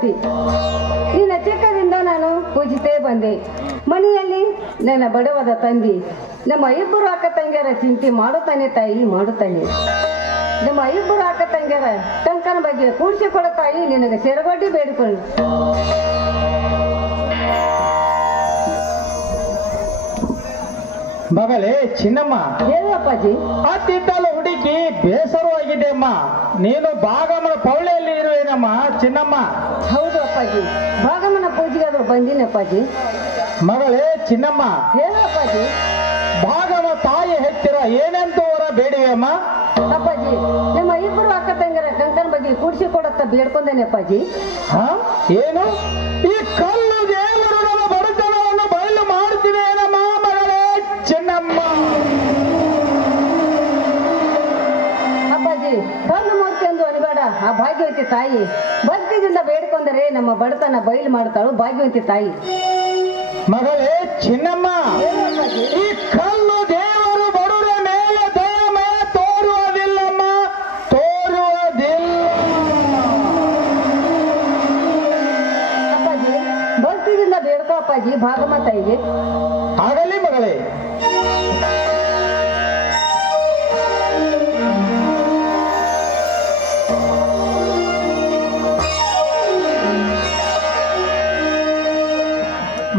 ಭಾಗವತಿ. ನಿನ್ನ ಚಿಕ್ಕದಿಂದ ನಾನು ಪೂಜಿತೇ ಬಂದೆ. ಮನೆಯಲ್ಲಿ ನನ್ನ ಬಡವದ ತಂದೆ, ನಮ್ಮ ಇಬ್ಬರು ಅಕ್ಕ ತಂಗಿಯರ ಚಿಂತೆ ಮಾಡುತ್ತಾನೆ ತಾಯಿ, ಮಾಡುತ್ತಾನೆ. ನಮ್ಮ ಇಬ್ಬರು ಅಕ್ಕ ತಂಗಿಯರ ಟಂಕನ ಬಗ್ಗೆ ಕೂಡಿಸಿಕೊಡ ತಾಯಿ, ನಿನಗೆ ಸೆರಗೊಡ್ಡಿ ಬೇಡಿಕೊಳ್ಳು. ಮಗಳೇ ಚಿನ್ನಮ್ಮ, ಹೇಳು ಅಪ್ಪಾಜಿ. ಅತ್ತಿದ್ದಲ್ಲ ಹುಡುಕಿ ಬೇಸರವಾಗಿದೆ ಅಮ್ಮ. ನೀನು ಭಾಗಮನ ಪೌಳೆಯಲ್ಲಿ ಇರುವೇನಮ್ಮ ಚಿನ್ನಮ್ಮ? ಹೌದು ಅಪ್ಪಾಜಿ, ಭಾಗಮನ ಪೂಜೆಗೆ ಆದ್ರೂ ಬಂದೀನಿ ಅಪ್ಪಾಜಿ. ಮಗಳೇ ಚಿನ್ನಮ್ಮ, ಹೇಳು ಅಪ್ಪಾಜಿ. ಭಾಗಮ ತಾಯಿ ಹೆಚ್ಚಿರ ಏನೆಂದು ವರ ಬೇಡಿವೆಯಮ್ಮ? ಅಪ್ಪಾಜಿ, ನಮ್ಮ ಇಬ್ಬರು ಅಕ್ಕ ತಂಗಿಯರ ಟಂಕನ ಬಗ್ಗೆ ಕೂಡಿಸಿಕೊಡತ್ತ ಬೇಡ್ಕೊಂಡೇನೆ ಅಪ್ಪಾಜಿ. ಹ ಏನು? ಈ ಕಲ್ಲು ದೇವರುಗಳ ಬಡತನವನ್ನು ಬಯಲು ಮಾಡ್ತಿವೆ ಏನಮ್ಮ ಮಗಳೇ ಚಿನ್ನಮ್ಮ? ಅಪ್ಪಾಜಿ, ಕಲ್ಲು ಮೂರ್ತಿ ಎಂದು ಅನ್ಬೇಡ. ಆ ಭಾಗ್ಯವಂತಿ ತಾಯಿ ಭಕ್ತಿಯಿಂದ ಬೇಡ್ಕೊಂಡರೆ ನಮ್ಮ ಬಡತನ ಬಯಲು ಮಾಡ್ತಾಳು ಭಾಗ್ಯವಂತಿ ತಾಯಿ. ಮಗಳೇ ಚಿನ್ನಮ್ಮ, ಹೇಳು ಅಪ್ಪಾಜಿ. ಈ ಕಲ್ಲು ದೇವರು ಬಡುವ ಮೇಲೆ ದಯಮಯ ತೋರುವುದಿಲ್ಲಮ್ಮ, ತೋರುವುದಿಲ್ಲ. ಅಪ್ಪಾಜಿ, ಭಕ್ತಿಯಿಂದ ಬೇಡ್ಕೋ ಅಪ್ಪಾಜಿ ಭಾಗಮ ತಾಯಿಗೆ. ಆಗಲಿ ಮಗಳೇ.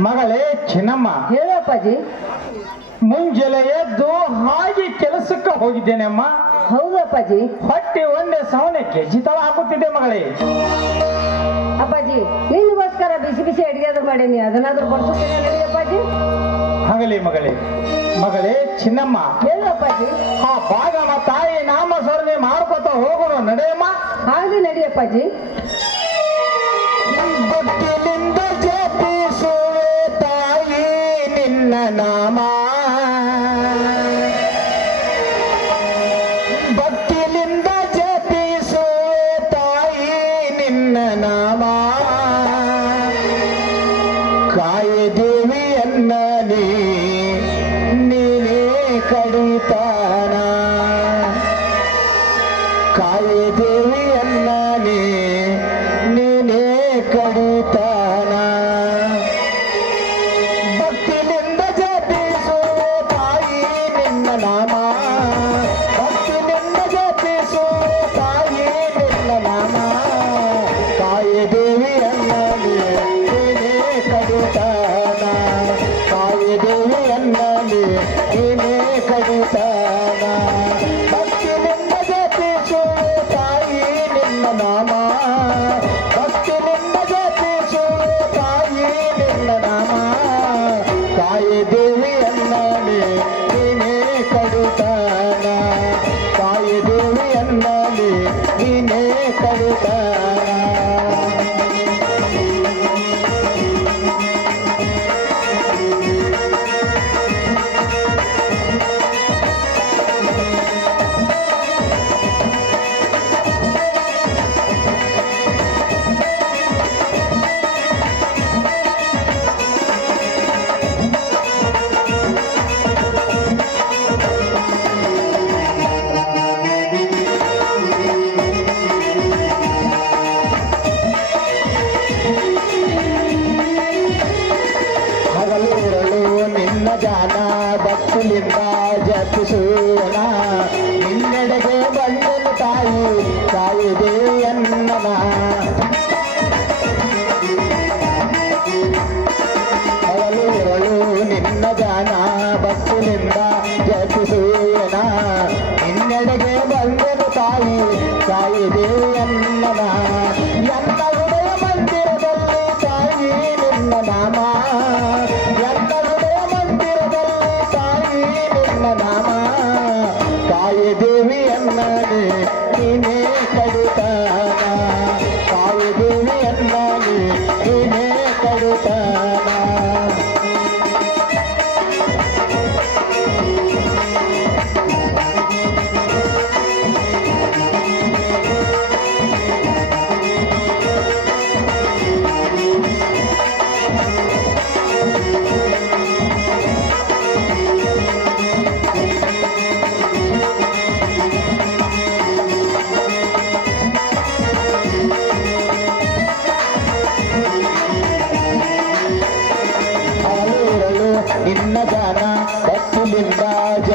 ಮಗಳೇ ಚಿನ್ನಮ್ಮ, ಹೇಳು ಅಪ್ಪಾಜಿ. ಮುಂಜಾನೆ ಎದ್ದು ಹಾಗೆ ಕೆಲಸಕ್ಕೆ ಹೋಗಿದ್ದೇನೆ ಅಮ್ಮ. ಹೌದು ಅಪ್ಪಾಜಿ. ಹೊಟ್ಟೆ ಒಂದೇ ಸವನಕ್ಕೆ ಜಿತಳ ಹಾಕುತ್ತಿದ್ದೆ ಮಗಳೇ. ಅಪ್ಪಾಜಿ, ನಿನ್ಗೋಸ್ಕರ ಬಿಸಿ ಬಿಸಿ ಅಡಿಗೆ ಆದ್ರೂ ಮಾಡೀನಿ, ಅದನ್ನಾದ್ರೂ ಬಡಿಸುತ್ತೇನೆ ನಡಿ ಅಪ್ಪಾಜಿ. ಆಗಲಿ ಮಗಳೇ. ಮಗಳೇ ಚಿನ್ನಮ್ಮ, ಹೇಳು ಅಪ್ಪಾಜಿ. ಆ ಭಾಗಮ ತಾಯಿ ನಾಮಸ್ಮರಣೆ ಮಾಡ್ಕೊತ ಹೋಗೋಣ ನಡೆಯಮ್ಮ. ಆಗ್ಲಿ ನಡಿ ಅಪ್ಪಾಜಿ. ಭಕ್ತಿಲಿಂದ ಜಪಿಸುವೆ ತಾಯಿ ನಿನ್ನ ನಾಮ, ಭಕ್ತಿಲಿಂದ ಜಪಿಸುವೆ ತಾಯಿ ನಿನ್ನ ನಾಮ, ಕಾಯ ದೇವಿಯನ್ನಲಿ ನೀನೇ ಕಡಿತಾನ, ಕಾಯ ದೇವಿಯನ್ನಲಿ ನೀನೇ ಕಡಿತಾನ, ಭಕ್ತಿಲಿಂದ ಜಪಿಸುವೆ ತಾಯಿ ನಿನ್ನ ನಾಮ, ಭಕ್ತಿಲಿಂದ ಜಪಿಸುವೆ ತಾಯಿ ನಿನ್ನ ನಾಮ, ಕಾಯ ದೇವಿಯನ್ನಲಿ ನೀನೇ ಕಡಿತಾನ, ಕಾಯ ದೇವಿಯನ್ನಲಿ ನೀನೇ ಕಡಿತಾನ, ಭಕ್ತಿಲಿಂದ ಜಪಿಸುವೆ ತಾಯಿ ನಿನ್ನ ನಾಮ, ಭಕ್ತಿಲಿಂದ ಜಪಿಸುವೆ ತಾಯಿ ನಿನ್ನ ನಾಮ, ಕಾಯ ದೇವಿಯನ್ನಲಿ ನೀನೇ ಕಡಿತಾನ, ಕಾಯ ದೇವಿಯನ್ನಲಿ ನೀನೇ ಕಡಿತಾನ. ಹಗಲಿರಳು ನಿನ್ನ ಜಾನ ಭಕ್ತಿಲಿಂದ ಜಪಿಸೋಣ, ನಿನ್ನೆಡೆಗೆ ಬಂದನು ತಾಯಿ ತಾಯಿ ದೇವಿಯನ್ನನ, ಹಗಲಿರಳು ನಿನ್ನ ಜಾನ ಭಕ್ತಿಲಿಂದ ಜಪಿಸೋಣ, ನಿನ್ನೆಡೆಗೆ ಬಂದನು ತಾಯಿ ತಾಯಿ ದೇವಿಯನ್ನನ, ಎಲ್ಲ ಹೃದಯ ಮಂದಿರದಲ್ಲಿ ತಾಯಿ ನಿನ್ನ ನಾಮ, ಎಲ್ಲ ಹೃದಯ ಮಂದಿರದಲ್ಲಿ ತಾಯಿ ನಿನ್ನ ನಾಮ, ಕಾಯ ದೇವಿಯನ್ನಲಿ ನೀನೇ ಕಡಿತಾನ, ಕಾಯ ದೇವಿಯನ್ನಲಿ ನೀನೇ ಕಡಿತಾನ.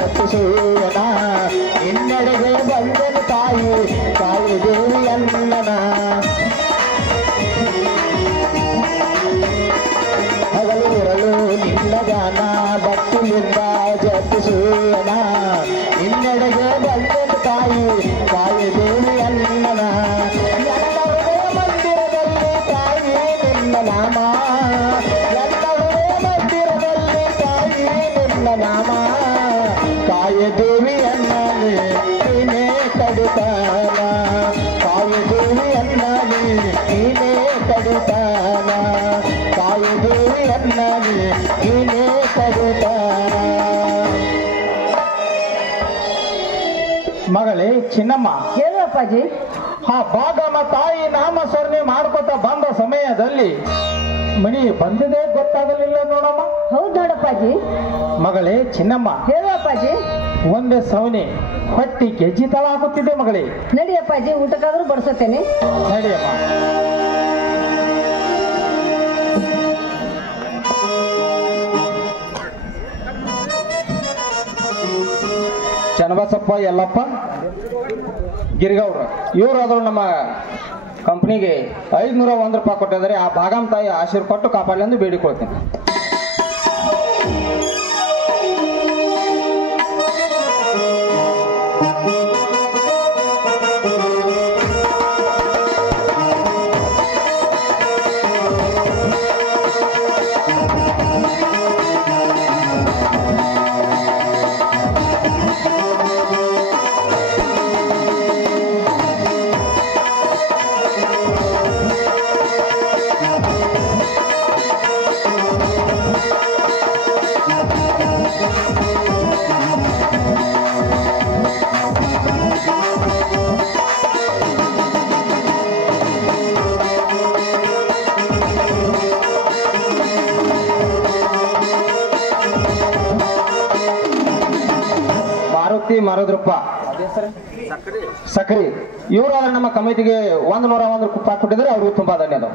ಜಪಿಸುವನ ನಿನ್ನೆಡೆಗೆ ಬಂದನು ತಾಯಿ ತಾಯಿ ದೇವಿಯನ್ನನ ಹಗಲು ಇರಲು ನಿನ್ನ ಗಾನ ಭಕ್ತಿಯಿಂದ ಜಪಿಸುವನ ನಿನ್ನೆಡೆಗೆ ಬಂದನು ತಾಯಿ ತಾಯಿ ದೇವಿಯನ್ನನ ಎಲ್ಲವೇ ಮಂದಿರದಲ್ಲಿ ತಾಯಿ ನಿನ್ನ ನಾಮ ಎಲ್ಲವೇ ಮಂದಿರದಲ್ಲಿ ತಾಯಿ ನಿನ್ನ ನಾಮ ತಾಯಿ ದೇವಿಯನ್ನನೇ ನೀನೇ ಕಡಿತಾನ ತಾಯಿ ದೇವಿಯನ್ನನೇ ನೀನೇ ಕಡಿತಾನ ತಾಯಿ ದೇವಿಯನ್ನನೇ ನೀನೇ ಕಡಿತಾನ. ಮಗಳೇ ಚಿನ್ನಮ್ಮ, ಹೇಳು ಅಪ್ಪಾಜಿ. ಆ ಭಾಗಮ್ಮ ತಾಯಿ ನಾಮಸ್ಮರಣೆ ಮಾಡ್ಕೊತ ಬಂದ ಸಮಯದಲ್ಲಿ ಮಣಿ ಬಂದದೇ ಗೊತ್ತಾಗಲಿಲ್ಲ ನೋಡಮ್ಮ. ಹೌದು ನೋಡಪ್ಪಾಜಿ. ಮಗಳೇ ಚಿನ್ನಮ್ಮ, ಹೇಳು ಅಪ್ಪಾಜಿ. ಒಂದೇ ಸವನೆ ಹೊಟ್ಟಿ ಗೆಜ್ಜಿ ತಳ ಹಾಕುತ್ತಿದೆ ಮಗಳೇ. ನಡಿ ಅಪ್ಪಾಜಿ, ಊಟಕ್ಕಾದ್ರೂ ಬಡಿಸುತ್ತೇನೆ. ನಡಿಯಮ್ಮ. ಚನ್ನಬಸಪ್ಪ ಯಲ್ಲಪ್ಪ ಗಿರಿಗೌಡ್ರು ಇವರಾದ್ರು ನಮ್ಮ ಕಂಪ್ನಿಗೆ 501 ರೂಪಾಯಿ ಕೊಟ್ಟಿದ್ದಾರೆ. ಆ ಭಾಗಮ್ಮ ತಾಯಿ ಆಶೀರ್ವಾದ ಕೊಟ್ಟು ಕಾಪಾಡಲಿ ಎಂದು ಬೇಡಿಕೊಳ್ತೇನೆ. ಮಾರುದ್ರಪ್ಪ ಸಕ್ರಿ ಇವರಾದ್ರೆ ನಮ್ಮ ಕಮಿಟಿಗೆ 101 ರೂಪಾಯಿ ಕೊಟ್ಟಿದ್ದಾರೆ. ಅವ್ರಿಗೂ ತುಂಬಾ ಧನ್ಯವಾದ.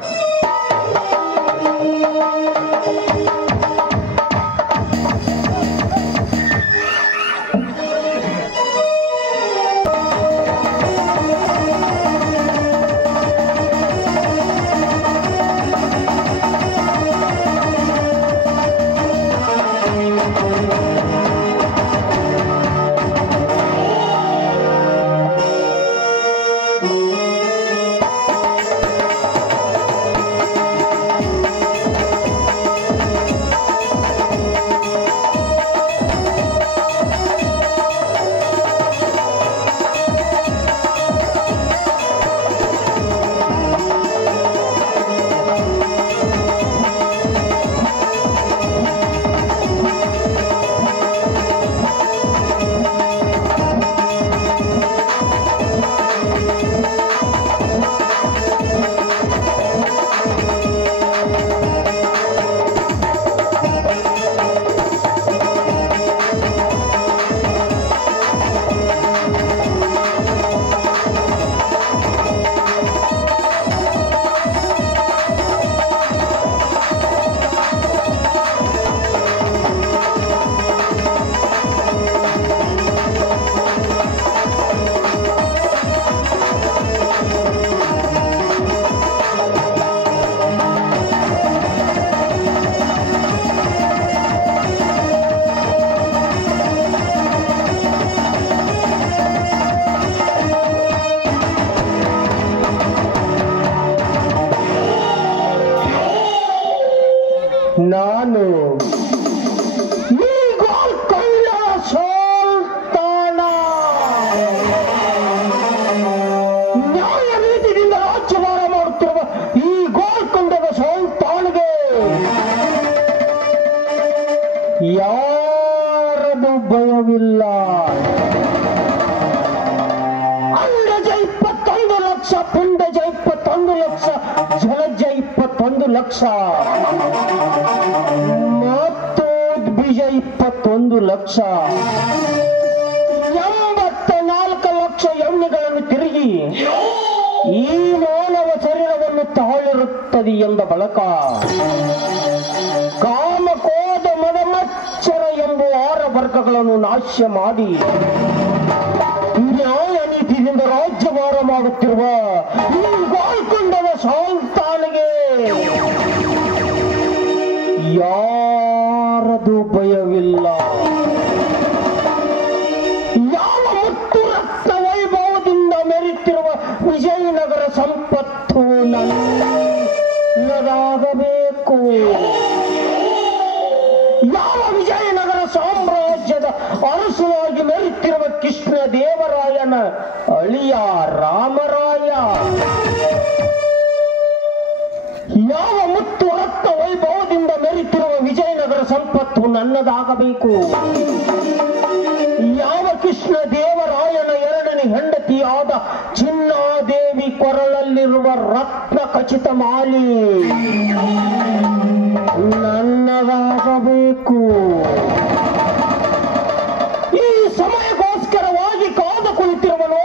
ನಾನು ಈ ಗೋಲ್ಕೊಂಡ ಸುಲ್ತಾನ ನ್ಯಾಯ ನೀತಿಯಿಂದ ರಾಜ್ಯಭಾರ ಮಾಡುತ್ತಿರುವ ಈ ಗೋಲ್ಕೊಂಡದ ಸುಲ್ತಾನ್ಗೆ ಯಾರದು ಭಯವಿಲ್ಲ. ಅಂಡಜ 21 ಲಕ್ಷ, ಪಿಂಡಜ 21 ಲಕ್ಷ, ಜಲಜ 21 ಲಕ್ಷ ಮತ್ತು ಬೀಜ 21 ಲಕ್ಷ, 84 ಲಕ್ಷ ಎಣ್ಣೆಗಳನ್ನು ತಿರುಗಿ ಈ ಮಾನವ ಶರೀರವನ್ನು ತಾಳಿರುತ್ತದೆ ಎಂದ ಬಳಕ ಕಾಮಕೋದ ಮದ ಮಚ್ಚರ ಎಂಬ 6 ವರ್ಗಗಳನ್ನು ನಾಶ ಮಾಡಿ ನ್ಯಾಯ ನೀತಿಯಿಂದ ರಾಜ್ಯಭಾರ ಮಾಡುತ್ತಿರುವ ಈ ಗೋಲ್ಕೊಂಡದ ಸಂಸ್ಥಾನಿಗೆ ಯಾರದು ಭಯವಿಲ್ಲ. ಯಾವ ಮುತ್ತು ರಕ್ತ ವೈಭವದಿಂದ ಮೆರೆಯುತ್ತಿರುವ ವಿಜಯನಗರ ಸಂಪತ್ತು ನನ್ನದಾಗಬೇಕು. ಯಾವ ವಿಜಯನಗರ ಸಾಮ್ರಾಜ್ಯದ ಅರಸನಾಗಿ ಮೆರೆಯುತ್ತಿರುವ ಕೃಷ್ಣ ದೇವರಾಯನ ಅಳಿಯ ರಾಮರಾಯ, ಯಾವ ಮುತ್ತು ರಕ್ತ ವೈಭವದಿಂದ ಮೆರೆಯುತ್ತಿರುವ ವಿಜಯನಗರ ಸಂಪತ್ತು ನನ್ನದಾಗಬೇಕು. ಯಾವ ಕೃಷ್ಣ ದೇವರಾಯನ 2ನೇ ಹೆಂಡತಿಯಾದ ಚಿನ್ನಾದೇವಿ ಕೊರಳಲ್ಲಿರುವ ರತ್ನ ಖಚಿತ ಮಾಲಿ ನನ್ನದಾಗಬೇಕು. ಈ ಸಮಯಕ್ಕೋಸ್ಕರವಾಗಿ ಕಾದು ಕುಳಿತಿರುವನು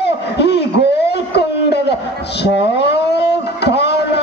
ಈ ಗೋಲ್ಕೊಂಡದ ಸುಲ್ತಾನ.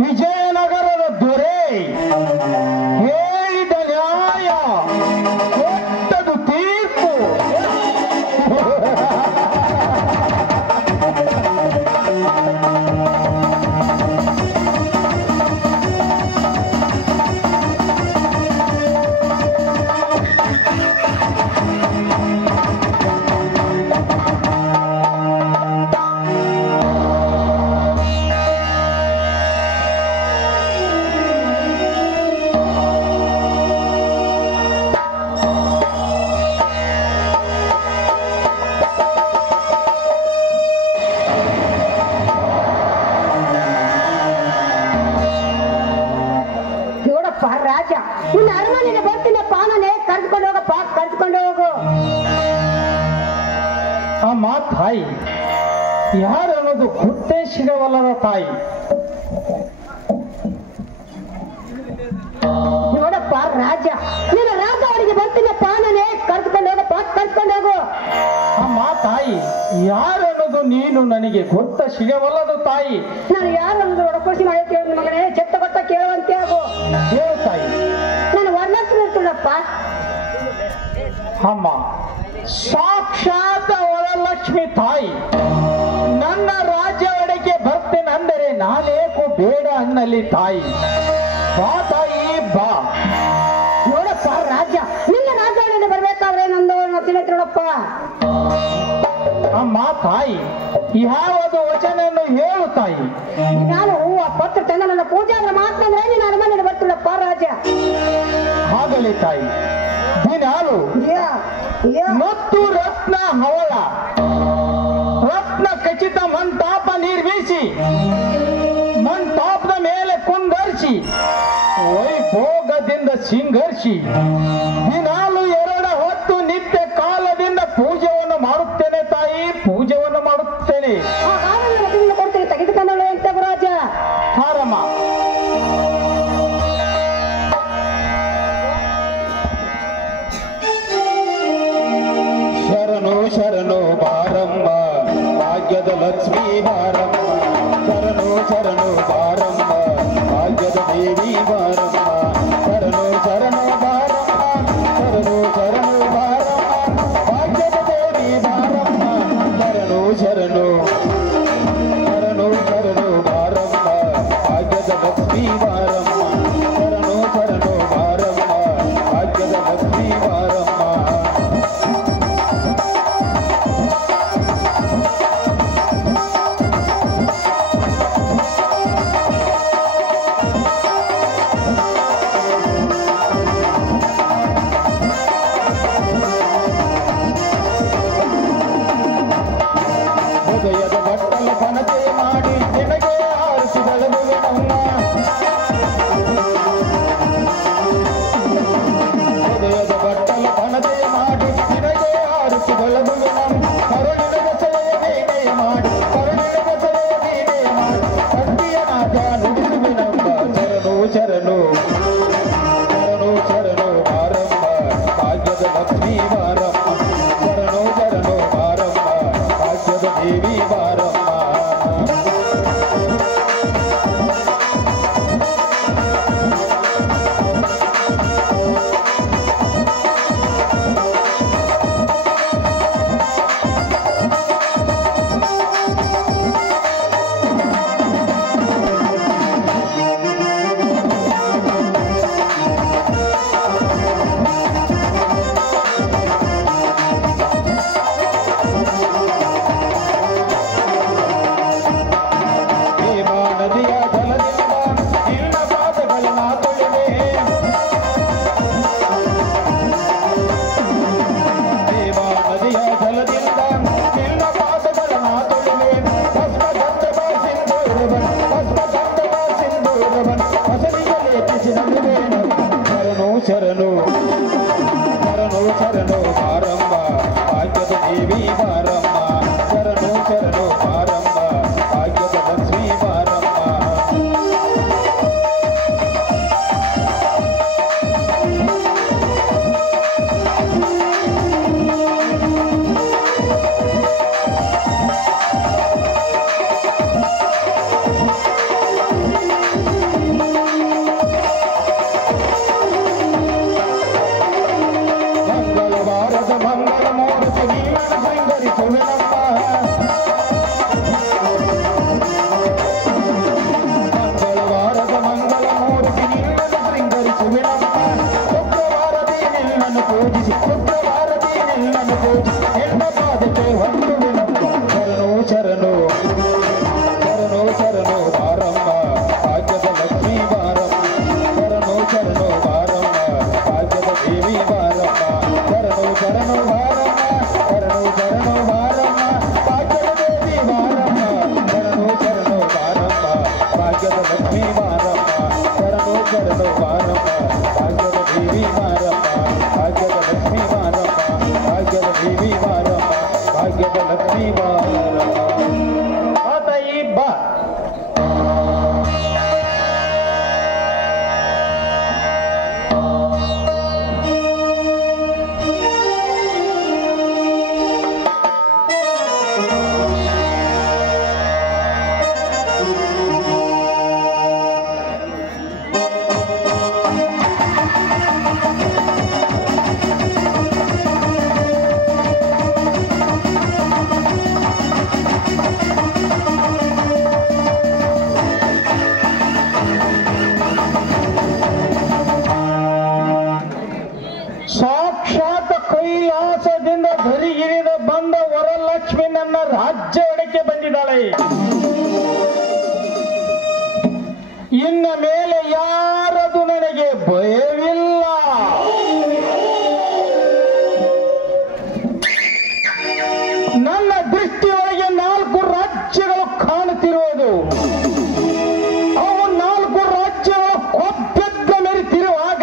ವಿಜಯನಗರದ ದೊರೆ ಹೇಳಿದ ನ್ಯಾಯ, ಕೊಟ್ಟದು ತೀರ್ಪು. ರಾಜ ನಿನ್ನ ಅರಮನೆಗೆ ಬರ್ತೀನಪ್ಪ, ನಾನೇ ಕರ್ಕೊಂಡು ಹೋಗಪ್ಪ, ಕರ್ಕೊಂಡು ಹೋಗು. ಅಮ್ಮ ತಾಯಿ ಯಾರು ಅನ್ನೋದು ಗುರ್ತೇ ಸಿಗವಲ್ಲದ ತಾಯಿ. ನೋಡಪ್ಪ ರಾಜ, ನಿನ್ನ ರಾಜ ಅವರಿಗೆ ಬರ್ತೀನಪ್ಪ, ನಾನೇ ಕರ್ಕೊಂಡು ಹೋಗಪ್ಪ, ಕರ್ಕೊಂಡು ಹೋಗು. ಅಮ್ಮ ತಾಯಿ ಯಾರು ಅನ್ನೋದು ನೀನು ನನಗೆ ಗುರ್ತ ಸಿಗವಲ್ಲದ ತಾಯಿ. ನಾನು ಯಾರು ಅನ್ನೋದು ಒಡಕೋಸಿ ಮಾಡಿ ಕೇಳಿದ ಮಗನೇ, ಚೆತ್ತ ಕೊಟ್ಟ ಕೇಳುವಂತೆ ಆಗು. ಹೇಳು ತಾಯಿ. ನಾನು ವರ್ಣಿಸ್ತಿರ್ತೀನಪ್ಪ. ಅಮ್ಮ ಸಾಕ್ಷಾತ್ ವರಲಕ್ಷ್ಮಿ ತಾಯಿ, ನನ್ನ ರಾಜ್ಯ ಒಡೆಗೆ ಬರ್ತೇನೆಂದರೆ ನಾನೇಕೋ ಬೇಡ ಅನ್ನಲಿ ತಾಯಿ. ಬಾ ತಾಯಿ ಬಾ. ನೋಡಪ್ಪ ರಾಜ, ನಿನ್ನ ರಾಜ ಬರ್ಬೇಕಾದ್ರೆ ನಂದು ತಿಳಿದ್ರೊಡಪ್ಪ. ಅಮ್ಮ ತಾಯಿ ಯಾವುದು ವಚನನ್ನು ಹೇಳು ತಾಯಿ. ನಾನು ಹೂವ ಪತ್ರ ತಂದ ನನ್ನ ಪೂಜೆ ಮಾತಂದ್ರೆ ನೀನು ಅರಮನೆಗೆ ಬರ್ತೀಳಪ್ಪ ರಾಜ. ಆಗಲಿ ತಾಯಿ. ದಿನಾಲು ಮತ್ತು ರತ್ನ ಹವಳ ರತ್ನ ಖಚಿತ ಮಂಟಾಪ ನಿರ್ಮಿಸಿ ಮಂಟಾಪದ ಮೇಲೆ ಕುಂದರ್ಸಿ ವೈಭೋಗದಿಂದ ಸಿಂಗರ್ಷಿ ದಿನಾಲು 2 ಹೊತ್ತು ನಿತ್ಯ ಕಾಲದಿಂದ ಪೂಜೆಯನ್ನು ಮಾಡುತ್ತೇನೆ ತಾಯಿ, ಪೂಜೆಯನ್ನು ಮಾಡುತ್ತೇನೆ. ಕೊಡ್ತೀನಿ, ತೆಗೆದುಕೊಂಡಳು ಅಂತ ರಾಜ. ಹಾರಮ್ಮ. ಶರಣು ಶರಣು ಬಾರಮ್ಮ ಭಾಗ್ಯದ ಲಕ್ಷ್ಮೀ ಬಾರಮ್ಮ, ಶರಣು ಶರಣು ಬಾರಮ್ಮ ಭಾಗ್ಯದ ದೇವಿ ಬಾರಮ್ಮ, ಶರಣು ಶರಣು ಬಾರಮ್ಮ, ಶರಣು ಶರಣು ಬಾರಮ್ಮ ಭಾಗ್ಯದ ದೇವಿ ಬಾರಮ್ಮ, ಶರಣು ಶರಣು ಶರಣು ಶರಣು ಬಾರಮ್ಮ ಭಾಗ್ಯದ ಲಕ್ಷ್ಮೀ ಬಾರಮ್ಮ, ಶರಣು ಶರಣು ಬಾರಮ್ಮ ಭಾಗ್ಯದ ಲಕ್ಷ್ಮೀ ಬಾರಮ್ಮ. ಹೃದಯದ ಬಟ್ಟಲ ಕನತೆ ಮಾಡಿ ನಿನಗೆ ಆರಿಸಿ ಬೆಳೆದುವೆನಮ್ಮ, ಹೃದಯದ ಬಟ್ಟಲ ಕನತೆ ಮಾಡಿ ನಿನಗೆ ಆರಿಸಿ ಬೆಳೆದುವೆನಮ್ಮ, ಕರುಣಿನ ಬಸಳೆಯ ವೀಣೆಯ ಮಾಡಿ, ಕರುಣಿನ ಬಸಳೆಯ ವೀಣೆಯ ಮಾಡಿ ಕಟ್ಟಿಯ ನಾದ ನುಡಿಸುವೆನಮ್ಮ, ಶರಣು ಶರಣು ಶರಣು ಶರಣು ಬಾರಮ್ಮ ಭಾಗ್ಯದ ಲಕ್ಷ್ಮೀ ಬಾರಮ್ಮ, ಶರಣು ಶರಣು ಬಾರಮ್ಮ ಭಾಗ್ಯದ ದೇವಿ ಬಾರಮ್ಮ. ಹೇಮಾ ನದಿಯ ಜಲದಿಂದ ನಿನ್ನ ಪಾದಗಳನ್ನ ತೊಳೆವೆ, ಹೇಮಾ ನದಿಯ ಜಲದಿಂದ ನಿನ್ನ ಪಾದಗಳನ್ನ ತೊಳೆವೆ, ಭಸ್ಮಗಂಧವ ಸಿಂಧೂರವನ್ ಭಸ್ಮಗಂಧವ ಸಿಂಧೂರವನ್ ಹಸನಿಗೆ ಲೇಪಿಸಿ ನಗುವೇನು, ಶರಣು ಶರಣು ಶರಣು ಶರಣು ಬಾರಮ್ಮ ಭಾಗ್ಯದ ದೇವಿ ಬಾರಮ್ಮ, ಶರಣು ಶರಣು ಬಾರಮ್ಮ ಭಾಗ್ಯದ ಲಕ್ಷ್ಮೀ ಬಾರಮ್ಮ. ಮಂಗಳವಾರದ ಮಂಗಳ ಮೂರ್ತಿ ನೀನನ್ನು ಶೃಂಗರಿಸುವೆನಮ್ಮ, ಮಂಗಳವಾರದ ಮಂಗಳ ಮೂರ್ತಿ ನಿನ್ನನ್ನು ಶೃಂಗರಿಸುವೆನಮ್ಮ, ಶುಕ್ರವಾರದಿ ನಿನ್ನನ್ನು ಪೂಜಿಸಿ ಶುಕ್ರವಾರದಿ ನಿನ್ನನ್ನು ಪೂಜಿಸಿ ನಿನ್ನ ಪಾದಕ್ಕೆ ಹೊಂದುವೆನಮ್ಮ, ಶರಣು ಶರಣು ಶರಣು ಶರಣು ಬಾರಮ್ಮ ಭಾಗ್ಯದ ಲಕ್ಷ್ಮೀ ಬಾರಮ್ಮ, ಶರಣು ಶರಣು ಬಾರಮ್ಮ ಭಾಗ್ಯದ ದೇವಿ ಬಾರಮ್ಮ, ಶರಣು ಶರಣು ಬಾರಮ್ಮ ಶರಣು ಶರಣು ಬಾರಮ್ಮ ಭಾಗ್ಯದ ದೇವಿ ಬಾರಮ್ಮ, ಶರಣು ಶರಣು ಬಾರಮ್ಮ ಭಾಗ್ಯದ ಲಕ್ಷ್ಮೀ ಬಾರಮ್ಮ, ಶರಣು ಶರಣು ಬಾರಮ್ಮ ಭಾಗ್ಯದ ದೇವಿ ಬಾರಮ್ಮ, ಭಾಗ್ಯದ ಲಕ್ಷ್ಮೀ ಬಾರಮ್ಮ, ಭಾಗ್ಯದ ದೇವಿ ಬಾರಮ್ಮ, ಭಾಗ್ಯದ ಲಕ್ಷ್ಮೀ ಬಾರಮ್ಮ. ಬಾ ತಾಯಿ ಬಾ. ಸಾಕ್ಷಾತ್ ಕೈಲಾಸದಿಂದ ಧರಿಗಿರಿದ ಬಂದ ವರಲಕ್ಷ್ಮಿ ನನ್ನ ರಾಜ್ಯ ಒಳಕ್ಕೆ ಬಂದಿದ್ದಾಳೆ. ಇನ್ನ ಮೇಲೆ ಯಾರದು ನನಗೆ ಭಯವಿಲ್ಲ. ನನ್ನ ದೃಷ್ಟಿಯೊಳಗೆ 4 ರಾಜ್ಯಗಳು ಕಾಣುತ್ತಿರುವುದು. ಅವು 4 ರಾಜ್ಯಗಳು ಕೊಬ್ಬೆದ್ದ ಮೆರೆತಿರುವಾಗ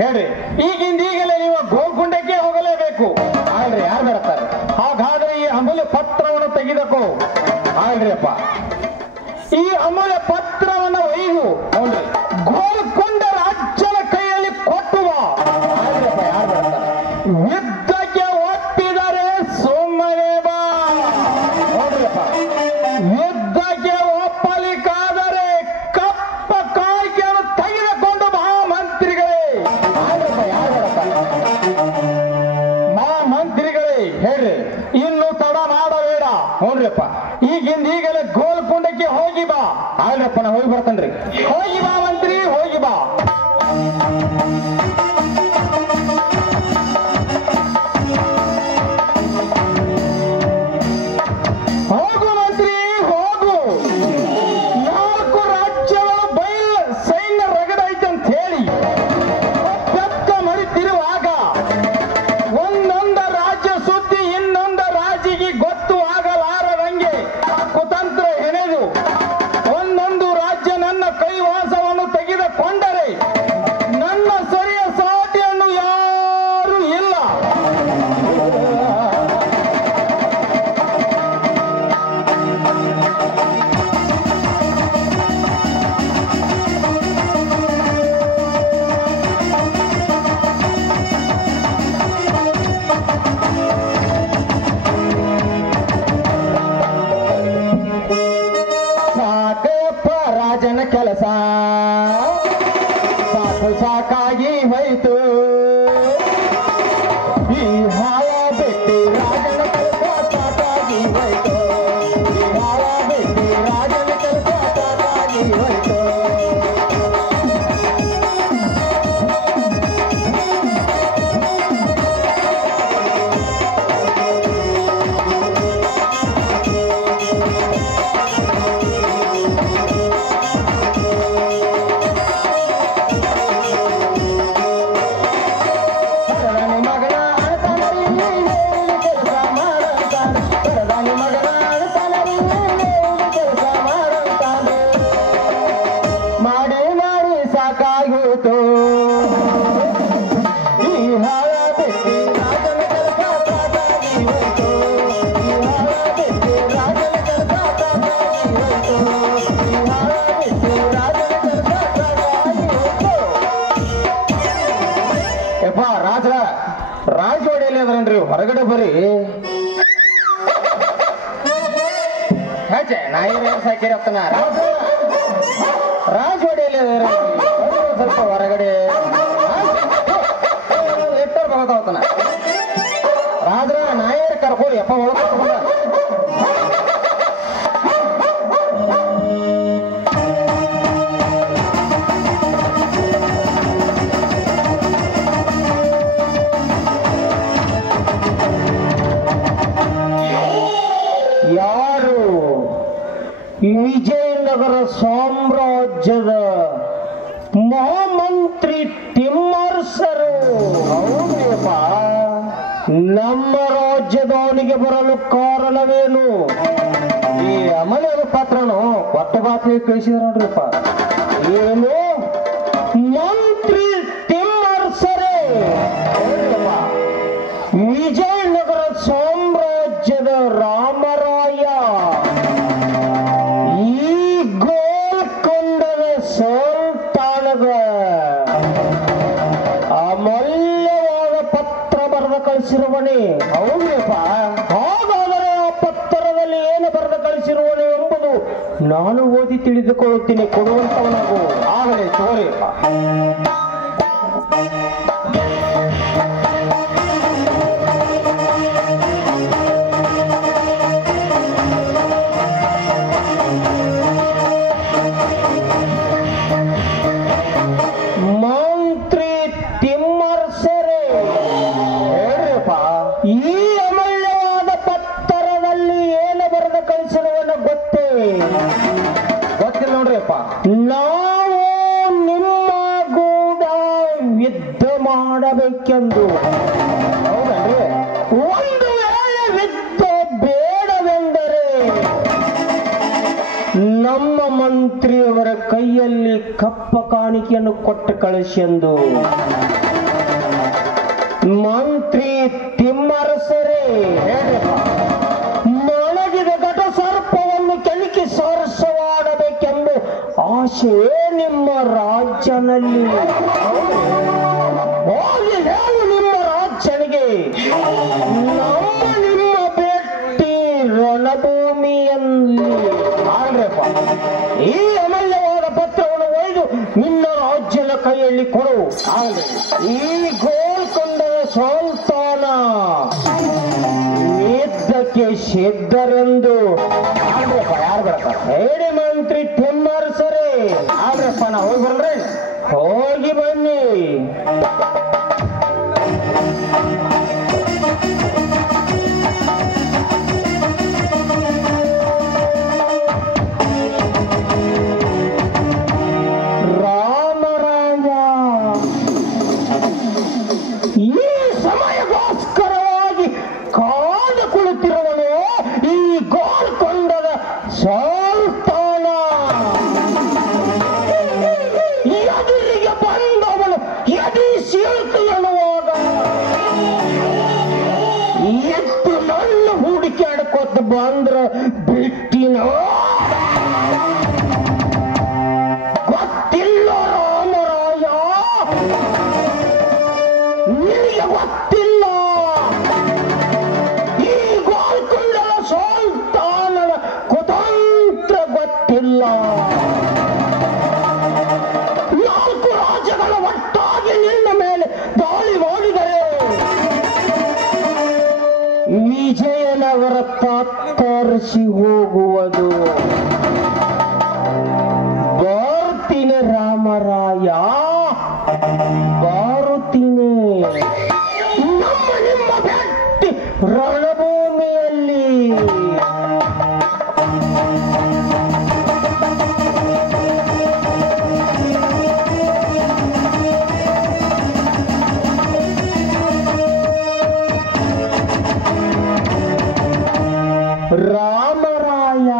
ಹೇಳ್ರಿ. ಈಗಿಂದ ಈಗಲೇ ನೀವು ಗೋಲ್ಕೊಂಡಕ್ಕೆ ಹೋಗಲೇಬೇಕು. ಆಳ್ರಿ, ಯಾರು ಬರ್ತಾರೆ? ಹಾಗಾದ್ರೆ ಈ ಅಮೂಲ್ಯ ಪತ್ರವನ್ನು ತೆಗೆದಕೋ. ಆಳ್ರಿ ಅಪ್ಪ. ಈ ಅಮೂಲ್ಯ ಪತ್ರವನ್ನು ಒಯ್ದು ನೋಡ್ರಿ, ಗೋಲ್ಕೊಂಡ ರಾಜ್ಯದ ಕೈಯಲ್ಲಿ ಕೊಟ್ಟುವ. ಆಳ್ರಿಪ್ಪ, ಯಾರು ಬರ್ತಾರೆ? ಯುದ್ಧಕ್ಕೆ ಒಪ್ಪಿದರೆ ಸುಮ್ಮನೆ ಬಾ. ನೋಡ್ರಿಪ್ಪ, ಯುದ್ಧಕ್ಕೆ ಒಪ್ಪಲಿಕ್ಕಾದರೆ ಕಪ್ಪ ಕಾಯ್ಕೆಯನ್ನು ತೆಗೆದುಕೊಂಡು ಮಹಾಮಂತ್ರಿಗಳೇ, ಆಳ್ರಿಪ್ಪ, ಯಾರು ಬರ್ತಾರೆ? ಮಹಾಮಂತ್ರಿಗಳೇ, ಹೇಳ್ರಿ. ಇನ್ನು ತಡ ಮಾಡಬೇಡ. ನೋಡ್ರಿಪ್ಪ, ಈಗಿಂದ ಈಗಲೇ ಗೋಲ್ಕೊಂಡಕ್ಕೆ ಹೋಗಿ ಬಾ. ಆಳ್ರಪ್ಪ, ನಾ ಹೋಗಿ ಬರ್ತೇನ್ರಿ. ಹೋಗಿ ಬಾ ಮಂತ್ರಿ, ಹೋಗಿ ಬಾ. ಹೋಗು ಮಂತ್ರಿ, ಹೋಗು. 4 ರಾಜ್ಯಗಳು ಬಯಲು ಸೈನ್ಯ ರಗಡೈತೆ ಅಂತ ಹೇಳಿ ಬೆಕ್ಕ ಮರಿತಿರುವಾಗ ಒಂದೊಂದ ರಾಜ್ಯ ಸುದ್ದಿ ಇನ್ನೊಂದ ರಾಜಿಗೆ ಗೊತ್ತು ಆಗಲಾರದಂಗೆ ಕುತಂತ್ರ ಹೆಣೆದು ಒಂದೊಂದು ರಾಜ್ಯ ನನ್ನ ಕೈವಾಸವನ್ನು ತೆಗೆದುಕೊಂಡರೆ ನನ್ನ ಸರಿಯ ಸಾಟಿಯನ್ನು ಯಾರೂ ಇಲ್ಲ. ಸಾಕಪ್ಪ ರಾಜನ ಕೆಲಸ, ಸಾಕು ಸಾಕಾಗಿ ಹೋಯ್ತು. ಈ ಹಾಳ ಬಿಟ್ಟು ರಾಜನ ಕೆಲಸ ಸಾಕಾಗಿ ಹೋಯ್ತು. ಈ ಹಾಳ ಬಿಟ್ಟು ರಾಜನ ಕೆಲಸ ಸಾಕಾಗಿ ಹೋಯ್ತು. ಬಡದಾನಿ ಮಗನ ಅಳ್ತಾನರಿ, ಕೆಲಸ ಮಾಡಂತಾನೆ. ಬಡದಾನಿ ಮಗನ ಅಳ್ತಾನರಿ, ಕೆಲಸ ಮಾಡಂತಾನೆ. ಮಾಡಿ ಮಾಡಿ ಸಾಕಾಗೋತು. ಈ ಹಾಳ ಬಿಟ್ಟು ರಾಜನ ಕೆಲಸ ಸಾಕಾಗಿ ಹೋಯ್ತು. ಈ ಹಾಳ ಬಿಟ್ಟು ರಾಜನ ಕೆಲಸ ಸಾಕಾಗಿ ಹೋಯ್ತು. ಈ ಹಾಳ ಬಿಟ್ಟು ರಾಜನ ಕೆಲಸ ಸಾಕಾಗಿ ಹೋಯ್ತು. ಯಪ್ಪ ರಾಜವಾಡಿಯಲ್ಲಿ ಅದ್ರನ್ರಿ, ಹೊರಗಡೆ ಬರ್ರಿ. ಹೆಚ್ಚೆ ನಾಯಿ ಸಾಕಿರತ್ತನ ರಾಜವಾಡಿಯಲ್ಲಿ ಸ್ವಲ್ಪ ಹೊರಗಡೆ ಲೆಟ್ಟರ್ ಬಗತಾವತನ. ರಾಜ್ರ ನಾಯಿಯರ್ ಕರ್ಕೋರಿ ಯಪ್ಪ ಒಳಗೆ ಕರ್ಕೊಂಡ. ಯಾರು? ವಿಜಯನಗರ ಸಾಮ್ರಾಜ್ಯದ ಮಹಾಮಂತ್ರಿ ತಿಮ್ಮರಸರು. ಹೌದಪ್ಪ, ನಮ್ಮ ರಾಜ್ಯದವನಿಗೆ ಬರಲು ಕಾರಣವೇನು? ಈ ಅಮಲೇನ ಪಾತ್ರನು ಕೊಟ್ಟ ಬಾತಿ ಕಳಿಸಿದ ನೋಡ್ರಿಪ್ಪ. ಏನು? ಮಂತ್ರಿ ತಿಮ್ಮರಸರೇ, ವಿಜಯನಗರ ಸಾಮ್ರಾಜ್ಯದ ರಾಮರಾಯ ಈ ಗೋಲ್ಕೊಂಡದ ಸುಲ್ತಾನದ ಅಮೂಲ್ಯವಾದ ಪತ್ರ ಬರೆದು ಕಳಿಸಿರುವನೇ. ಹೌದಪ್ಪ, ಹಾಗಾದರೆ ಆ ಪತ್ರದಲ್ಲಿ ಏನು ಬರೆದು ಕಳಿಸಿರುವನು ಎಂಬುದು ನಾನು ಓದಿ ತಿಳಿದುಕೊಳ್ಳುತ್ತೀನಿ. ಕೊಡುವಂತವನಾಗು. ಆಗಲೇ ತೋರಿಪ್ಪ. ಮಂತ್ರಿ ತಿಮ್ಮರಸರೇ, ಹೇಳ್ರಿಪ್ಪ, ಈ ಅಮೂಲ್ಯವಾದ ಪತ್ರದಲ್ಲಿ ಏನು ಬರೆದು ಕಳಿಸಿರುವನು ಗೊತ್ತೇ? ಗೊತ್ತಿಲ್ಲ ನೋಡ್ರಿಪ್ಪ. ನಾವು ನಿಮ್ಮ ಗೂಡ ಯುದ್ಧ ಮಾಡಬೇಕೆಂದು. ಹೌದನ್ರಿ? ಒಂದು ವೇಳೆ ಯುದ್ಧ ಬೇಡವೆಂದರೆ ನಮ್ಮ ಮಂತ್ರಿಯವರ ಕೈಯಲ್ಲಿ ಕಪ್ಪ ಕಾಣಿಕೆಯನ್ನು ಕೊಟ್ಟು ಕಳಿಸಿ ಎಂದು ಮಂತ್ರಿ ತಿಮ್ಮರಸರೇ, ಮೊಳಗಿದ ಘಟ ಸರ್ಪವನ್ನು ಕೆಣಕಿ ಸಾರಸವಾಡಬೇಕೆಂಬ ಆಶೆ ನಿಮ್ಮ ರಾಜ್ಯನಲ್ಲಿ. ಹೋಗಿ ಹೇಳು ನಿಮ್ಮ ರಾಜ್ಯನಿಗೆ, ನಿಮ್ಮ ಭೇಟಿ ರಣಭೂಮಿಯಲ್ಲಿ. ಈ ಅಮೂಲ್ಯವಾದ ಪತ್ರವನ್ನು ಒಯ್ದು ನಿನ್ನ ರಾಜ್ಯದ ಕೈಯಲ್ಲಿ ಕೊಡು. ಈ ಗೋಲ್ಕೊಂಡದ ಸುಲ್ತಾನ ಯುದ್ಧಕ್ಕೆ ಸಿದ್ಧರೆಂದು ಯಾರು ಬರ್ತಾರೆ ಹೇಳಿ ಮಂತ್ರಿ ತಿಮ್ಮರಸರೇ. ಆದ್ರಪ್ಪ ನಾ ಹೋಗಿ ಬರ್ರಿ, ಹೋಗಿ ಬನ್ನಿ. ಬಂದ್ರ ಬಿಟ್ಟಿನ ಗೊತ್ತಿಲ್ಲ ರಾಮರಾಯ, ನಿನಗೆ ಗೊತ್ತಿಲ್ಲ. ಈ ಗೋಲ್ಕೊಂಡದ ಸುಲ್ತಾನನ ಕುತಂತ್ರ ಗೊತ್ತಿಲ್ಲ. ನಾಲ್ಕು ರಾಜ್ಯಗಳ ಒಟ್ಟಾಗಿ ನಿನ್ನ ಮೇಲೆ ದಾಳಿ ಮಾಡಿದರೆ ವಿಜಯನಗರ ತತ್ತರಿಸಿ ಹೋಗುವುದು. ಬರ್ತೀನಿ ರಾಮರಾಯ, ಬರುತ್ತೀನಿ. ನಿಮ್ಮ ಭೇಟಿ ರಣಭೂಮಿಯಲ್ಲಿ. ರಾಮರಾಯ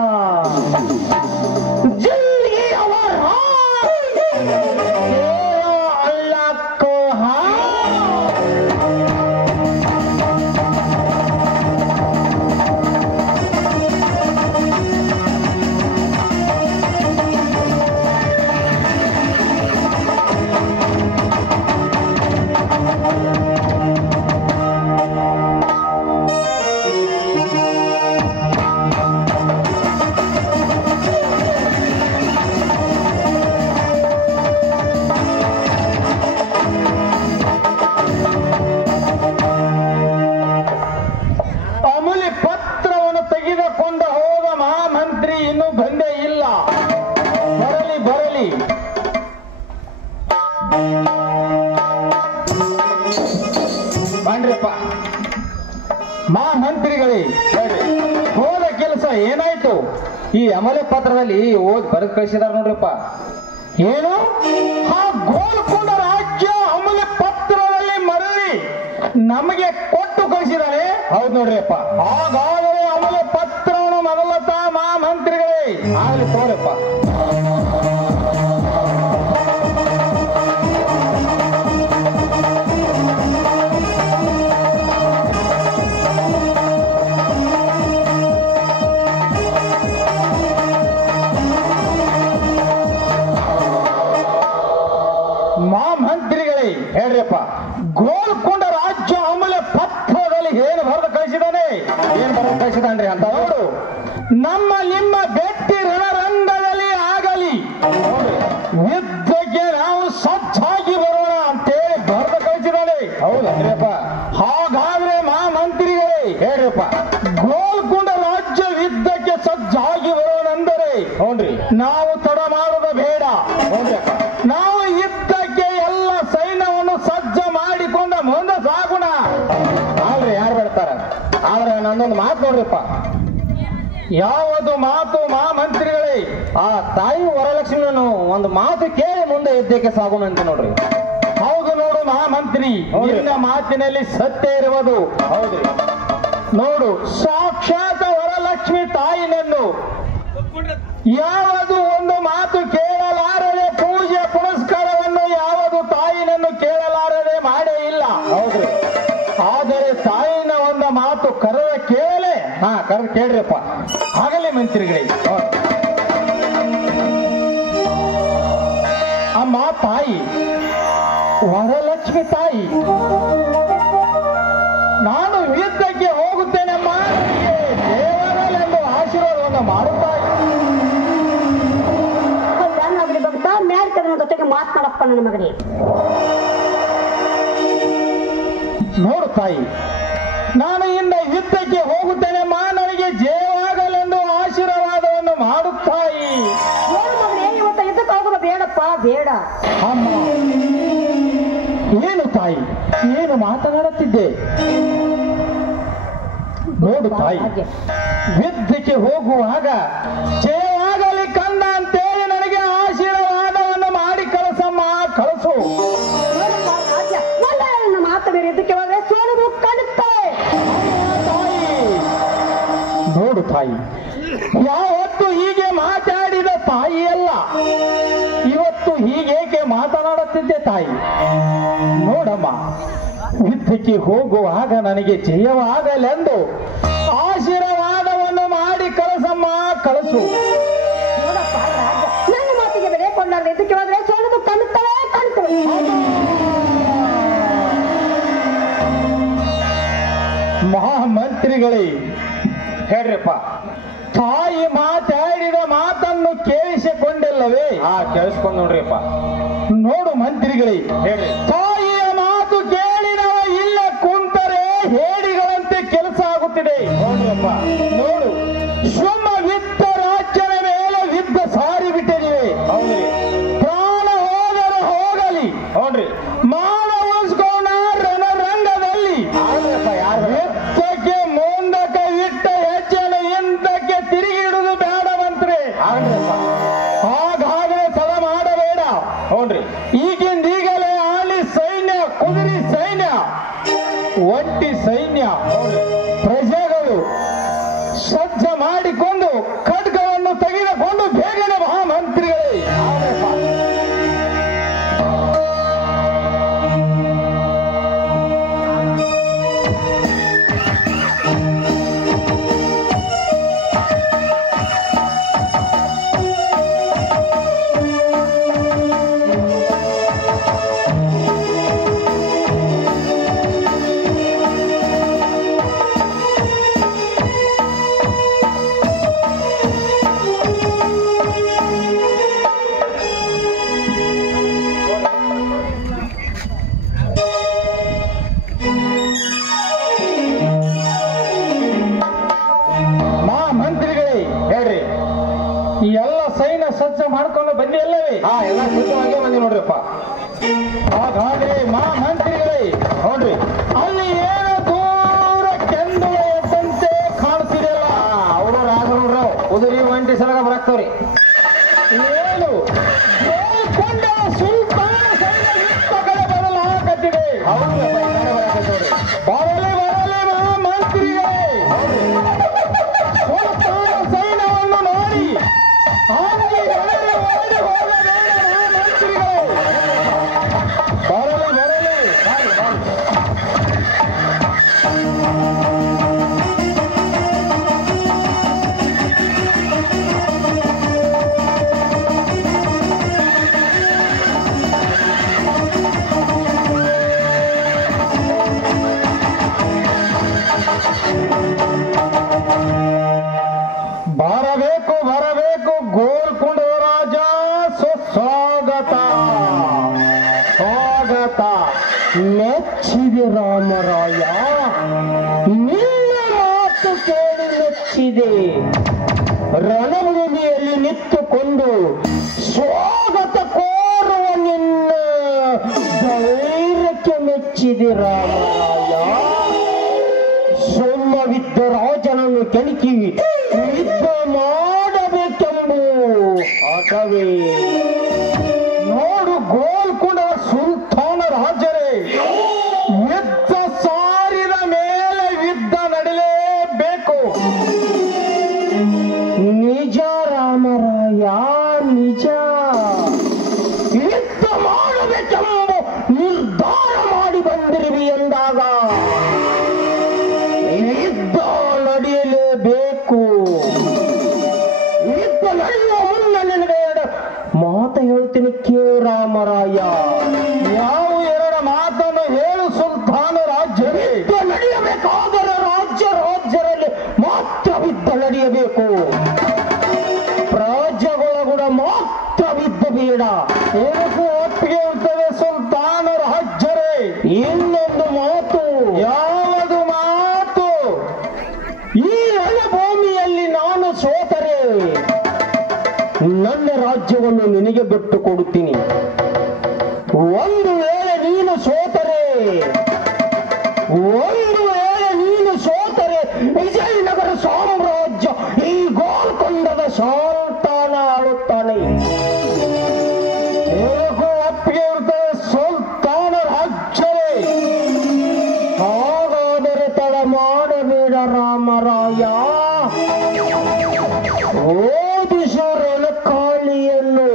ಜಲ್ದಿ ಅವರ ಅಲ್ಲಕ್ಕ ಬನ್ರಿಪ್ಪ. ಮಂತ್ರಿಗಳೇ, ಹೋದ ಕೆಲಸ ಏನಾಯ್ತು? ಈ ಅಮಲೆ ಪತ್ರದಲ್ಲಿ ಓದ್ ಬರೆದು ಕಳಿಸಿದಾರ ನೋಡ್ರಿಪ್ಪ. ಏನು? ಆ ಗೋಲ್ಕೊಂಡ ರಾಜ್ಯ ಅಮಲೆ ಪತ್ರದಲ್ಲಿ ಮರಳಿ ನಮಗೆ ಕೊಟ್ಟು ಕಳಿಸಿದಾರೆ. ಹೌದು ನೋಡ್ರಿಪ್ಪ. ಹಾಗಾದರೆ ಅಮಲೆ ಪತ್ರವನ್ನು ಮೊದಲತ್ತ ಮಂತ್ರಿಗಳೇ ಆಗ್ಲಿ ತೋರಪ್ಪ. ಮಂತ್ರಿಗಳೇ ಹೇಳ್ರಿಪ್ಪ, ಗೋಲ್ಕೊಂಡ ರಾಜ್ಯ ಅಮಲೆ ಪತ್ರದಲ್ಲಿ ಏನು ಬರೆದು ಕಳಿಸಿದಾನೆ? ಏನ್ ಬರೆದು ಕಳಿಸಿದಾನ್ರಿ ಅಂತ ನೋಡು. ನಿಮ್ಮ ಭೇಟಿ ರಣರಂಗದಲ್ಲಿ ಆಗಲಿ, ಯುದ್ಧಕ್ಕೆ ನಾವು ಸಜ್ಜಾಗಿ ಬರೋಣ ಅಂತೇಳಿ ಬರೆದು ಕಳಿಸಿದಾನೆ. ಹೌದನ್ರಿಪ್ಪ. ಹಾಗಾದ್ರೆ ಮಂತ್ರಿಗಳೇ ಹೇಳ್ರಿಪ್ಪ, ಗೋಲ್ಕೊಂಡ ರಾಜ್ಯ ಯುದ್ಧಕ್ಕೆ ಸಜ್ಜಾಗಿ ಬರೋಣ ಅಂದರೆ ಹೌದ್ರಿ, ನಾವು ತಡ ಮಾಡೋದು ಬೇಡ. ಹೌದ್ರಪ್ಪ, ನಾವು ಯುದ್ಧಕ್ಕೆ ಎಲ್ಲ ಸೈನ್ಯವನ್ನು ಸಜ್ಜ ಮಾಡಿಕೊಂಡ ಮುಂದೆ ಸಾಗೋಣ. ಆದ್ರೆ ಯಾರು ಬಿಡ್ತಾರ? ಆದ್ರೆ ನನ್ನೊಂದು ಮಾತು ನೋಡ್ರಿಪ್ಪ. ಯಾವುದು ಮಾತು ಮಂತ್ರಿಗಳೇ? ಆ ತಾಯಿ ವರಲಕ್ಷ್ಮಿಯನ್ನು ಒಂದು ಮಾತು ಕೇಳಿ ಮುಂದೆ ಯುದ್ಧಕ್ಕೆ ಸಾಗೋಣ ಅಂತ ನೋಡ್ರಿ. ಹೌದು ನೋಡು ಮಂತ್ರಿ, ನಿನ್ನ ಮಾತಿನಲ್ಲಿ ಸತ್ಯ ಇರುವುದು. ಹೌದ್ರಿ ನೋಡು, ಸಾಕ್ಷಾತ್ ವರಲಕ್ಷ್ಮಿ ತಾಯಿನನ್ನು ಯಾವುದು ಒಂದು ಮಾತು ಕೇಳಲಾರದೆ, ಪೂಜೆ ಪುನಸ್ಕಾರವನ್ನು ಯಾವುದು ತಾಯಿನನ್ನು ಕೇಳಲಾರದೆ ಮಾಡೇ ಇಲ್ಲ. ಹೌದ್ರಿ. ಆದರೆ ತಾಯಿನ ಒಂದು ಮಾತು ಕರೆದ ಕೇಳಲೆ ಕರೆದ ಕೇಳ್ರಿಪ್ಪ ಆಗಲೇ ಮಂತ್ರಿಗಳೇ. ಅಮ್ಮ ತಾಯಿ, ವರಲಕ್ಷ್ಮಿ ತಾಯಿ, ನಾನು ಯುದ್ಧಕ್ಕೆ ಹೋಗುತ್ತೇನೆಮ್ಮ, ನನಗೆ ದೇವರಲ್ಲೆಂದು ಆಶೀರ್ವಾದವನ್ನು ಮಾಡುತ್ತಾಯಿ. ಜೊತೆಗೆ ಮಾತನಾಡಪ್ಪ ನನ್ನ ಮಗನೇ. ನೋಡು ತಾಯಿ, ನಾನು ಇನ್ನ ಯುದ್ಧಕ್ಕೆ ಹೋಗುತ್ತೇನೆಮ್ಮ, ನನಗೆ ಜಯವಾಗಲೆಂದು ಆಶೀರ್ವಾದವನ್ನು ಮಾಡುತ್ತಾಯಿ. ಇವತ್ತು ಯುದ್ಧಕ್ಕೆ ಹೋಗೋದು ಬೇಡಪ್ಪ, ಬೇಡ. ಅಮ್ಮ, ಏನು ತಾಯಿ, ಏನು ಮಾತನಾಡುತ್ತಿದ್ದೆ? ನೋಡು ತಾಯಿ, ಯುದ್ಧಕ್ಕೆ ಹೋಗುವಾಗ ಜಯವಾಗಲಿ ಕಂದ ಅಂತೇಳಿ ನನಗೆ ಆಶೀರ್ವಾದವನ್ನು ಮಾಡಿ ಕಳಿಸಮ್ಮ, ಕಳಿಸು. ಮಾತು ಬೇರೆ, ಯುದ್ಧಕ್ಕೆ ಹೋದ್ರೆ ಸೋಲುದು ಕಾಣುತ್ತೆ. ನೋಡು ತಾಯಿ, ಯಾವತ್ತು ಹೀಗೆ ಮಾತಾಡಿದ ತಾಯಿಯಲ್ಲ, ಇವತ್ತು ಹೀಗೇಕೆ ಮಾತನಾಡುತ್ತಿದ್ದೆ ತಾಯಿ? ನೋಡಮ್ಮ, ಯುದ್ಧಕ್ಕೆ ಹೋಗುವಾಗ ನನಗೆ ಜಯವಾಗಲೆಂದು ಆಶೀರ್ವಾದವನ್ನು ಮಾಡಿ ಕಳಿಸಮ್ಮ, ಕಳಿಸು. ನನ್ನ ಮಾತಿಗೆ ಬೆಲೆ ಕೊಂಡಾಗ ಯುದ್ಧಕ್ಕೆ ಹೋದ್ರೆ ಸೋಲುದು ಕಾಣುತ್ತವೆ, ಕಾಣುತ್ತವೆ. ಮಹಾಮಂತ್ರಿಗಳೇ, ಹೇಳ್ರಿಪ್ಪ, ತಾಯಿ ಮಾತಾಡಿದ ಮಾತನ್ನು ಕೇಳಿಸಿಕೊಂಡಿಲ್ಲವೇ? ಕೇಳಿಸ್ಕೊಂಡು ನೋಡ್ರಿಪ್ಪ. ನೋಡು ಮಂತ್ರಿಗಳೇ, ಹೇಳಿ, ತಾಯಿಯ ಮಾತು ಕೇಳಿದವ ಇಲ್ಲ ಕುಂತರೆ ಹೇಡಿಗಳಂತೆ ಕೆಲಸ ಆಗುತ್ತಿದೆ. ನೋಡ್ರಿಪ್ಪ, ನೋಡು, ಸುಮ್ಮ ವಿದ್ದ ರಾಜ್ಯದ ಮೇಲೆ ವಿದ್ದ ಸಾರಿ ಬಿಟ್ಟಿದ್ದೀವಿ. ಹೌದ್ರಿ, ಪ್ರಾಣ ಹೋದರೆ ಹೋಗಲಿ, ನೋಡ್ರಿ, ಮಾನ ಉಳಿಸ್ಕೊಂಡ ರಣರಂಗದಲ್ಲಿ ಯುದ್ಧಕ್ಕೆ ಮುಂದಕ್ಕೆ ಇಟ್ಟ ಹೆಜ್ಜೆನ ಹಿಂದಕ್ಕೆ ತಿರುಗಿ ಇಡುದು ಬೇಡ ಮಂತ್ರಿ. ಹಾಗಾದ್ರೆ ತಡ ಮಾಡಬೇಡ. ನೋಡ್ರಿ, ಈಗಿಂದೀಗಲೇ ಆಳಿ ಸೈನ್ಯ, ಕುದುರೆ ಸೈನ್ಯ, ಒಂಟಿ ಸೈನ್ಯ, ಪ್ರಜೆಗಳು ಸಜ್ಜ ಮಾಡಿಕೊಂಡು ಖಡ್ಗವನ್ನು ತೆಗೆದುಕೊಂಡು ಬೇಗನೆ ಮಹಾಮಂತ್ರಿಗಳೇ. ಈ ಎಲ್ಲ ಸೈನ್ಯ ಸಜ್ಜ ಮಾಡ್ಕೊಂಡು ಬಂದಿ ಅಲ್ಲವೇ? ಎಲ್ಲ ಸಿದ್ಧವಾಗಿ ಬಂದಿ ನೋಡ್ರಿಪ್ಪ. ಹಾಗಾದ್ರೆ ಮಂತ್ರಿಗಳೇ, ನೋಡ್ರಿ, ಅಲ್ಲಿ ಏನು ದೂರ ಕೆಂದು ಎದ್ದಂತೆ ಕಾಣ್ತಿದೆಯಲ್ಲ, ಅವರು ರಾಜರು ಉದುರಿ ಒಂಟಿ ಸಲಗ ಬರಾಕ್ತವ್ರಿ. ಏನು ಕೊಂಡ ಸುಲ್ತಾನ ಸೈನ್ಯ ಯುದ್ಧ ಕಡೆ ಬದಲಾಗತ್ತಿದೆ. ಬರಲಿ ಬರಲಿ ಮಂತ್ರಿಗಳೇ, ಸುಲ್ತಾನ ಸೈನ್ಯವನ್ನು ನೋಡಿ ಅಂಗಿ ಹೊರಡಿ ಓಡಿ ಹೋಗಬೇಡ ಮಂತ್ರಿಗಳೇ. ಬರಲಿ ಬರಲಿ. ಬರಬೇಕು ಬರಬೇಕು ಗೋಲ್ಕೊಂಡ ರಾಜ, ಸುಸ್ವಾಗತ ಸ್ವಾಗತ. ಮೆಚ್ಚಿದೆ ರಾಮರಾಯ, ನಿನ್ನ ಮಾತು ಕೇಳಿ ಮೆಚ್ಚಿದೆ. ರಣಭೂಮಿಯಲ್ಲಿ ನಿಂತುಕೊಂಡು ಸ್ವಾಗತ ಕೋರುವ ನಿನ್ನ ಧೈರ್ಯಕ್ಕೆ ಮೆಚ್ಚಿದೆ ರಾಮರಾಯ. ಸೋಮವಿದ್ದ ರಾಜನನ್ನು ಕೆಣಕಿ ಯುದ್ಧ ಮಾಡಬೇಕೆಂಬು ಆಟವೇ. ನೋಡು ಗೋಲ್ಕೊಂಡ ಸುಲ್ತಾನ ರಾಜರೇ, ಯುದ್ಧ ಸಾರಿದ ಮೇಲೆ ಯುದ್ಧ ನಡಲೇಬೇಕು. ನಿಜ ರಾಮರಾಯ, ನಿಜ. ಯುದ್ಧ ಮಾಡಬೇಕೆಂಬ ನಿರ್ಧಾರ ಮಾಡಿ ಬಂದಿರುವಿ ಎಂದಾಗ ರಾಮರಾಯ. ಯಾವ ಎರಡು ಮಾತನ್ನು ಹೇಳು ಸುಲ್ತಾನ ರಾಜ್ಯವೇ. ನಡೆಯಬೇಕಾದರೆ ರಾಜ್ಯರಲ್ಲಿ ಮಾತ್ರವಿದ್ದ ನಡೆಯಬೇಕು. ಪ್ರಜೆಗಳ ಮಾತ್ರವಿದ್ದ ಬೇಡ. ಏನಕ್ಕೂ ಒಪ್ಪಿಗೆ ಇರ್ತದೆ ಸುಲ್ತಾನ ರಾಜ್ಯರೇ. ಇನ್ನೊಂದು ಮಾತು. ಯಾವುದು ಮಾತು? ಈ ರಣಭೂಮಿಯಲ್ಲಿ ನಾನು ಸೋತರೆ ನನ್ನ ರಾಜ್ಯವನ್ನು ನಿನಗೆ ಬಿಟ್ಟು ಕೊಡುತ್ತೀನಿ. ಒಂದು ವೇಳೆ ನೀನು ಸೋತರೆ ವಿಜಯನಗರ ಸಾಮ್ರಾಜ್ಯ ಈ ಗೋಲ್ಕೊಂಡದ ಸಾಲ್ತಾನ ಆಳುತ್ತಾನೆ. ಒಪ್ಪಿಗೆ ಇರ್ತದೆ ಸುಲ್ತಾನ ರಾಜ್ಯವೇ. ಹಾಗಾದರೆ ತಡ ಮಾಡಬೇಡ ರಾಮರಾಯ. ಓದಿಸೋರನ ಕಾಳಿಯನ್ನು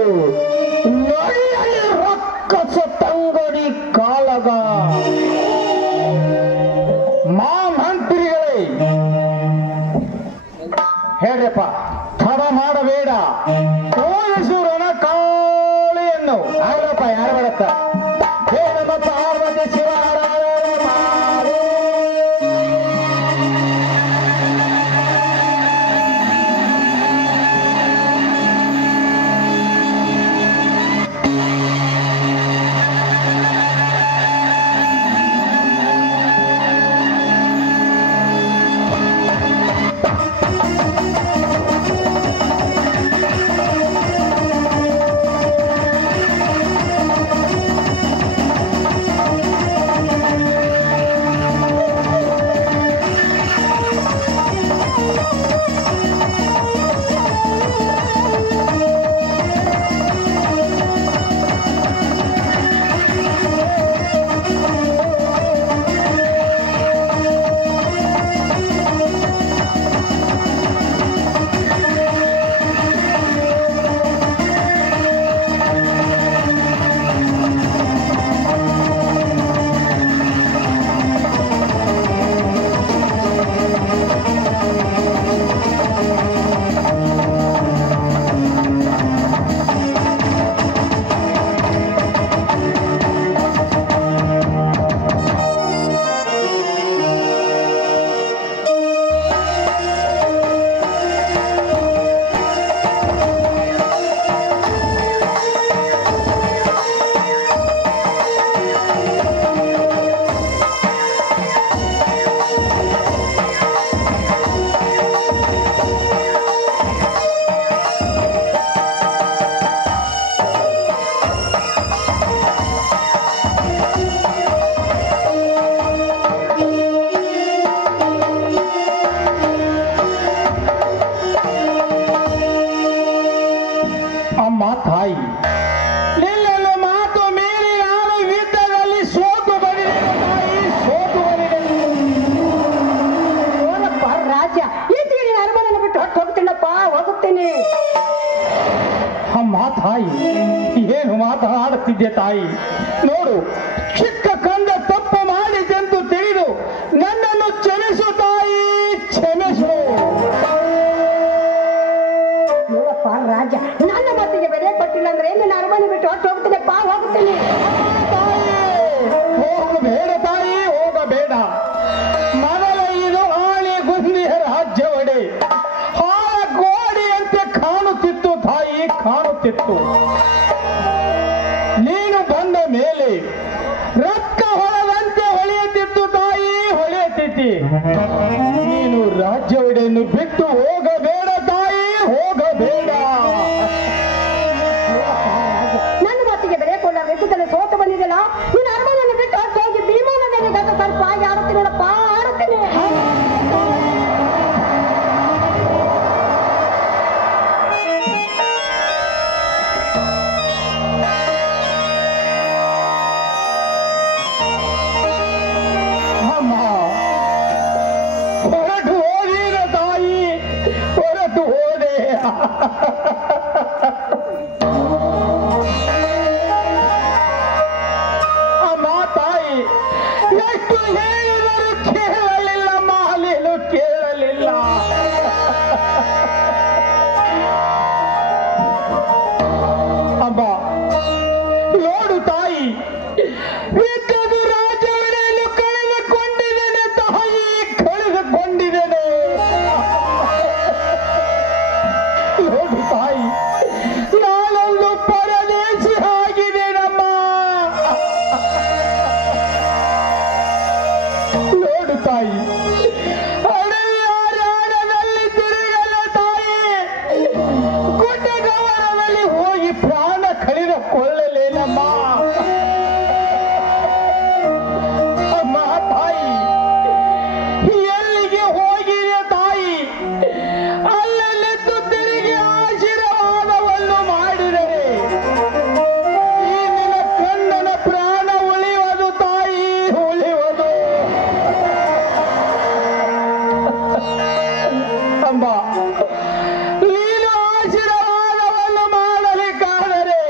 ನಡೆಯಲಿ ರಕ್ಕಸ ತಂಗಡಿ ಕಾಳಗ. ಮಂತ್ರಿಗಳೇ ಹೇಳ್ರಪ್ಪ, ತಡ ಮಾಡಬೇಡ. ಓದಿಸೋರನ ಕಾಳಿಯನ್ನು ಆಗ್ರಪ್ಪ. ಯಾರು ಬರತ್ತ ಹೇಳಮ್ಮ ಪಾರ್ವತಿ ಶಿವರಾಯ ಮಾಡು. ತಾಯಿ, ನಿನ್ನ ಮಾತು ಮೀರಿ ನಾನು ಯುದ್ಧದಲ್ಲಿ ಸೋತು ಬಂದಿದ್ದೇನೆ ತಾಯಿ, ಸೋತು ಬಂದಿದ್ದೇನೆ. ರಾಜ ಈಚೆಗೆ ನೀನು ಅರಮನೆಯನ್ನು ಬಿಟ್ಟು ಹೊಟ್ಟು ಹೋಗ್ತೀನಪ್ಪ, ಹೋಗುತ್ತೇನೆ. ಅಮ್ಮ ತಾಯಿ, ಏನು ಮಾತನಾಡುತ್ತಿದ್ದೆ ತಾಯಿ? ನೋಡು, ಚಿಕ್ಕ ಕಂದ ತಪ್ಪು ಮಾಡಿದೆಂದು ತಿಳಿದು ನನ್ನನ್ನು ಕ್ಷಮಿಸು ತಾಯಿ, ಕ್ಷಮಿಸು. ನೋಡಪ್ಪ ರಾಜ, ನನ್ನ ಮಾತಿಗೆ ಬೆಲೆ ಕೊಟ್ಟಿಲ್ಲ ಅಂದ್ರೆ ನಿನ್ನ ಅರಮನೆ ಬಿಟ್ಟು ಹೊಟ್ಟು ಹೋಗ್ತೀನಪ್ಪ, ಹೋಗುತ್ತೇನೆ. ಹೋಗಬೇಡ ತಾಯಿ, ಹೋಗಬೇಡ. ಮೊದಲ ಇದು ಆಳಿ ಗುಂಡಿಯ ರಾಜ್ಯ ಒಡೆ ಹಾಳ ಗೋಡೆಯಂತೆ ಕಾಣುತ್ತಿತ್ತು ತಾಯಿ, ಕಾಣುತ್ತಿತ್ತು. ನೀನು ಬಂದ ಮೇಲೆ ರಕ್ತ ಹೊಳದಂತೆ ಹೊಳೆಯುತ್ತಿತ್ತು ತಾಯಿ, ಹೊಳೆಯುತ್ತಿತ್ತು. ನೀನು ರಾಜ್ಯ ಒಡೆಯನ್ನು ಬಿಟ್ಟು ಹೋಗಬೇಡ ತಾಯಿ, ಹೋಗಬೇಡ. ನನ್ನ ಮಾತಿಗೆ ಬೆಲೆ ಕೊಡ ವೆಚ್ಚದಲ್ಲಿ ಸೋತು ಬಂದಿದ್ದಲ್ಲ, ನೀನು ಅರಮನೆಯನ್ನು ಬಿಟ್ಟು ಹೊಟ್ಟು ಹೋಗಿ ಭೀಮಾನದಲ್ಲಿ ಗತ ಸ್ವಲ್ಪ ಆಗಿ ಆಡುತ್ತೀನಿ ನೋಡಪ್ಪ, ಆಡುತ್ತೇನೆ. ಹೊರಟು ಹೋಗಿದ ತಾಯಿ, ತಾಯಿ ಇದ್ದದು ರಾಜವರೆಯನ್ನು ಕಳೆದುಕೊಂಡಿದ್ದೇನೆ ತಾಯಿ, ಕಳೆದುಕೊಂಡಿದ್ದೇನೆ. ನೋಡು ತಾಯಿ, ನಾನೊಂದು ಪರದೇಶಿ ಆಗಿದ್ದೇನಮ್ಮ. ನೋಡು ತಾಯಿ, ಅಡವಿಯಾರದಲ್ಲಿ ತಿರುಗಲ ತಾಯಿ, ಗುಡ್ಡಗವರದಲ್ಲಿ ಹೋಗಿ ಪ್ರಾಣ ಕಳೆದುಕೊಳ್ಳಲೇನಮ್ಮ. ಅಮ್ಮ ತಾಯಿ, ಎಲ್ಲಿಗೆ ಹೋಗಿದೆ ತಾಯಿ? ಅಲ್ಲಲ್ಲಿದ್ದು ತಿರುಗಿ ಆಶೀರ್ವಾದವನ್ನು ಮಾಡಿದರೆ ಈ ನಿನ್ನ ಕಣ್ಣನ ಪ್ರಾಣ ಉಳಿಯುವುದು ತಾಯಿ, ಉಳಿಯುವುದು. ಅಮ್ಮ, ನೀನು ಆಶೀರ್ವಾದವನ್ನು ಮಾಡಲಿಕ್ಕಾದರೆ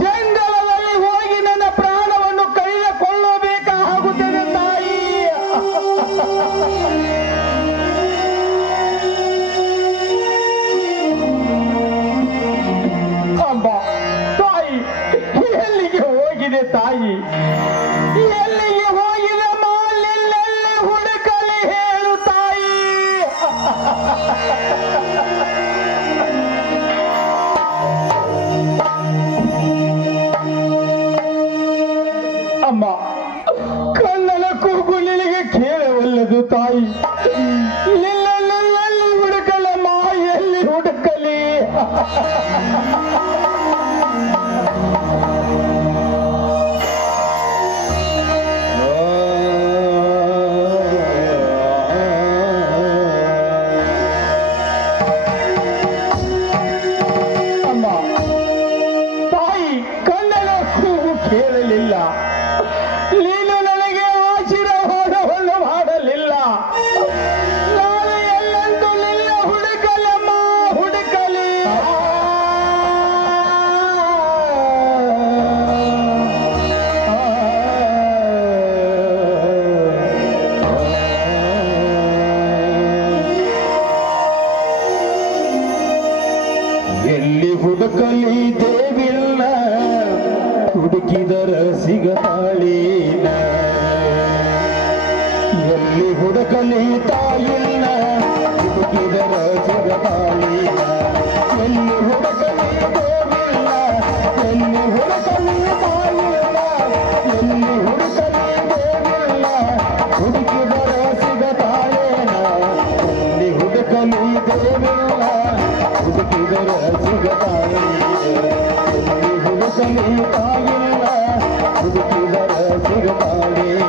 ಜಂಗಲದಲ್ಲಿ ಹೋಗಿ ನನ್ನ ಪ್ರಾಣವನ್ನು ಕಳೆದುಕೊಳ್ಳಬೇಕಾಗುತ್ತದೆ ತಾಯಿ. ಅಮ್ಮ ತಾಯಿ, ಎಲ್ಲಿಗೆ ಹೋಗಿದೆ ತಾಯಿ? ಎಲ್ಲಿಗೆ ಹೋಗಿದೆ ಮಾಲೆಲ್ಲೆಲ್ಲಿ ಹುಡುಕಲಿ ಹೇಳು ತಾಯಿ. ಅಮ್ಮ, ಕಣ್ಣನ ಕೂಗು ನಿನಗೆ ಕೇಳವಲ್ಲದು ತಾಯಿ. ಎಲ್ಲೆಲ್ಲಿ ಹುಡುಕಲಮ್ಮ, ಎಲ್ಲಿ ಹುಡುಕಲಿ? ಅಮ್ಮ ತಾಯಿ, ಕಣ್ಣನ ಕೂಗು ಕೇಳಲಿಲ್ಲ, ನೀನು ನನಗೆ ಆಶೀರ್ವಾದವನ್ನು ಮಾಡಲಿಲ್ಲ. ನಾನು ಎಲ್ಲೆಂದು ನಿನ್ನ ಹುಡುಕಲಮ್ಮ, ಹುಡುಕಲಿ. ಎಲ್ಲಿ ಹುಡುಕಲಿ ದೇವಿಲ್ಲ, ಹುಡುಕಿದರ ಸಿಗತಾಳಿನ. ಎಲ್ಲಿ ಹುಡುಕಲಿ ತಾಯಿಲ್ಲ, ಹುಡುಕಿದರ ಸಿಗತಾಳಿನ. ಎಲ್ಲಿ ಹುಡುಕಲಿ ದೇವಿಲ್ಲ, ಎಲ್ಲಿ ಹುಡುಕಲಿ ತಾಯಿಲ್ಲ. ಎಲ್ಲಿ ಹುಡುಕಲಿ ದೇವಿಲ್ಲ, ಹುಡುಕಿದರ ಸಿಗತಾಳೇನ. ಎಲ್ಲಿ ಹುಡುಕಲಿ ದೇವಿಲ್ಲ, ಹುಡುಕಿದರ ಸಿಗತಾಳೇನ. ಎಲ್ಲಿ ಹುಡುಕಲಿ ತಾಯಿಲ್ಲ, ಹುಡುಕಿದರ ಸಿಗತಾಳೇನ.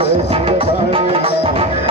ಹರಸಿದ ಬಾಳಿನ